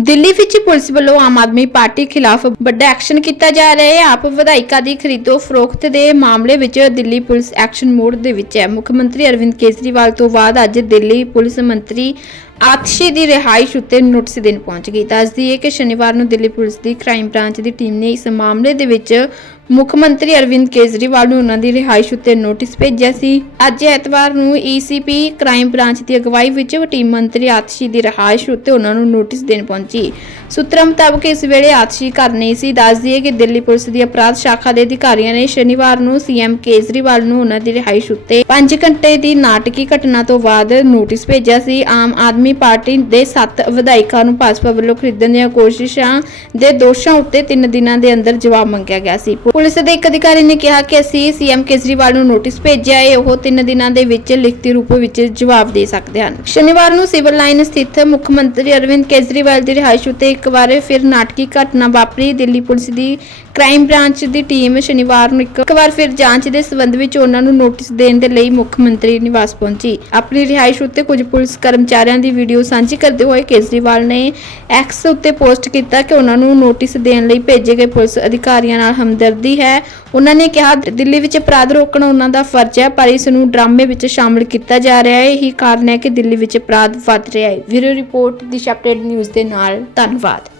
ਦਿੱਲੀ ਵਿੱਚ ਪੁਲਿਸ ਵੱਲੋਂ ਆਮ ਆਦਮੀ ਪਾਰਟੀ ਖਿਲਾਫ ਵੱਡਾ ਐਕਸ਼ਨ ਕੀਤਾ ਜਾ ਰਿਹਾ ਹੈ। ਆਪ ਵਿਧਾਇਕਾਂ ਦੀ ਖਰੀਦੋ ਫਰੋਖਤ ਦੇ ਮਾਮਲੇ ਵਿੱਚ ਦਿੱਲੀ ਪੁਲਿਸ ਐਕਸ਼ਨ ਮੋਡ ਦੇ ਵਿੱਚ ਹੈ। ਮੁੱਖ ਮੰਤਰੀ ਅਰਵਿੰਦ ਕੇਜਰੀਵਾਲ ਤੋਂ ਬਾਅਦ ਅੱਜ ਦਿੱਲੀ ਪੁਲਿਸ ਮੰਤਰੀ ਆਤਸ਼ੀ ਦੀ ਰਿਹਾਇਸ਼ ਉੱਤੇ ਨੋਟਿਸ ਦੇਣ ਪਹੁੰਚ ਗਈ। ਦੱਸਦੀ ਹੈ ਕਿ ਸ਼ਨੀਵਾਰ ਨੂੰ ਦਿੱਲੀ ਪੁਲਿਸ ਦੀ ਕ੍ਰਾਈਮ ਬ੍ਰਾਂਚ ਦੀ ਟੀਮ ਨੇ ਇਸ ਮਾਮਲੇ ਦੇ ਵਿੱਚ ਮੁੱਖ ਮੰਤਰੀ ਅਰਵਿੰਦ ਕੇਜਰੀਵਾਲ ਨੂੰ ਉਹਨਾਂ ਦੀ ਰਿਹਾਇਸ਼ ਉੱਤੇ ਨੋਟਿਸ ਭੇਜਿਆ ਸੀ। ਅੱਜ ਐਤਵਾਰ ਨੂੰ ਈਸੀਪੀ ਕ੍ਰਾਈਮ ਬ੍ਰਾਂਚ ਦੀ ਅਗਵਾਈ ਵਿੱਚ ਟੀਮ ਮੰਤਰੀ ਆਤਸ਼ੀ ਦੀ ਰਿਹਾਇਸ਼ ਉੱਤੇ ਉਹਨਾਂ ਨੂੰ ਨੋਟਿਸ ਦੇਣ ਪਹੁੰਚੀ। ਸੂਤਰਾਂ ਮੁਤਾਬਕ ਇਸ ਵੇਲੇ ਆਤਸ਼ੀ ਘਰ ਨਹੀਂ ਸੀ। ਦੱਸਦੀ ਹੈ ਕਿ ਦਿੱਲੀ ਪੁਲਿਸ ਦੀ ਅਪਰਾਧ ਸ਼ਾਖਾ ਦੇ ਅਧਿਕਾਰੀਆਂ ਨੇ ਸ਼ਨੀਵਾਰ ਨੂੰ ਸੀਐਮ ਕੇਜਰੀਵਾਲ ਨੂੰ ਉਹਨਾਂ ਦੀ ਰਿਹਾਇਸ਼ ਉੱਤੇ 5 ਘੰਟੇ ਦੀ ਨਾਟਕੀ ਘਟਨਾ ਤੋਂ ਬਾਅਦ ਨੋਟਿਸ ਭੇਜਿਆ ਸੀ। ਆਮ ਆਦਮੀ ਪਾਰਟੀ ਦੇ 7 ਵਿਧਾਇਕਾਂ ਨੂੰ ਭਾਜਪਾ ਵੱਲੋਂ ਖਰੀਦਣ ਦੀਆਂ ਕੋਸ਼ਿਸ਼ਾਂ ਦੇ ਦੋਸ਼ਾਂ ਉੱਤੇ 3 ਦਿਨਾਂ ਦੇ ਅੰਦਰ ਜਵਾਬ ਮੰਗਿਆ ਗਿਆ ਸੀ। ਪੁਲਿਸ ਦੇ ਇੱਕ ਅਧਿਕਾਰੀ ਨੇ ਕਿਹਾ ਕਿ ਅਸੀਂ ਸੀਐਮ ਕੇਜਰੀਵਾਲ ਨੂੰ ਨੋਟਿਸ ਭੇਜਿਆ ਹੈ, ਉਹ 3 ਦਿਨਾਂ ਦੇ ਵਿੱਚ ਲਿਖਤੀ ਰੂਪ ਵਿੱਚ ਜਵਾਬ ਦੇ ਸਕਦੇ ਹਨ। ਸ਼ਨੀਵਾਰ ਨੂੰ ਸਿਵਲ ਲਾਈਨ ਸਥਿਤ ਮੁੱਖ ਮੰਤਰੀ ਅਰਵਿੰਦ ਕੇਜਰੀਵਾਲ ਦੀ ਰਿਹਾਇਸ਼ ਉੱਤੇ ਇੱਕ ਵਾਰ ਫਿਰ ਨਾਟਕੀ ਘਟਨਾ ਵਾਪਰੀ। ਦਿੱਲੀ ਪੁਲਿਸ ਦੀ ਕ੍ਰਾਈਮ ਬ੍ਰਾਂਚ ਦੀ ਟੀਮ ਸ਼ਨੀਵਾਰ ਨੂੰ ਇੱਕ ਵਾਰ ਫਿਰ ਜਾਂਚ ਦੇ ਸਬੰਧ ਵਿੱਚ ਉਹਨਾਂ ਨੂੰ ਨੋਟਿਸ ਦੇਣ ਦੇ ਲਈ ਮੁੱਖ ਮੰਤਰੀ ਨਿਵਾਸ ਪਹੁੰਚੀ। ਆਪਣੀ ਰਿਹਾਇਸ਼ ਉੱਤੇ ਕੁਝ ਪੁਲਿਸ ਕਰਮਚਾਰੀਆਂ ਦੀ ਵੀਡੀਓ ਸਾਂਝੀ ਕਰਦੇ ਹੋਏ ਕੇਜਰੀਵਾਲ ਨੇ ਐਕਸ ਉੱਤੇ ਪੋਸਟ ਕੀਤਾ ਕਿ ਉਹਨਾਂ ਨੂੰ ਨੋਟਿਸ ਦੇਣ ਲਈ ਭੇਜੇ ਗਏ ਪੁਲਿਸ ਅਧਿਕਾਰੀਆਂ ਨਾਲ ਹਮਦਰਦੀ ਹੈ। ਉਹਨਾਂ ਨੇ ਕਿਹਾ, ਦਿੱਲੀ ਵਿੱਚ ਅਪਰਾਧ ਰੋਕਣਾ ਉਹਨਾਂ ਦਾ ਫਰਜ਼ ਹੈ, ਪਰ ਇਸ ਨੂੰ ਡਰਾਮੇ ਵਿੱਚ ਸ਼ਾਮਲ ਕੀਤਾ ਜਾ ਰਿਹਾ ਹੈ। ਇਹੀ ਕਾਰਨ ਹੈ ਕਿ ਦਿੱਲੀ ਵਿੱਚ ਅਪਰਾਧ ਵੱਧ ਰਿਹਾ ਹੈ। ਵੀਰੋ ਰਿਪੋਰਟ, ਦਿਸ਼ਾ ਅਪਡੇਟ ਨਿਊਜ਼ ਦੇ ਨਾਲ। ਧੰਨਵਾਦ।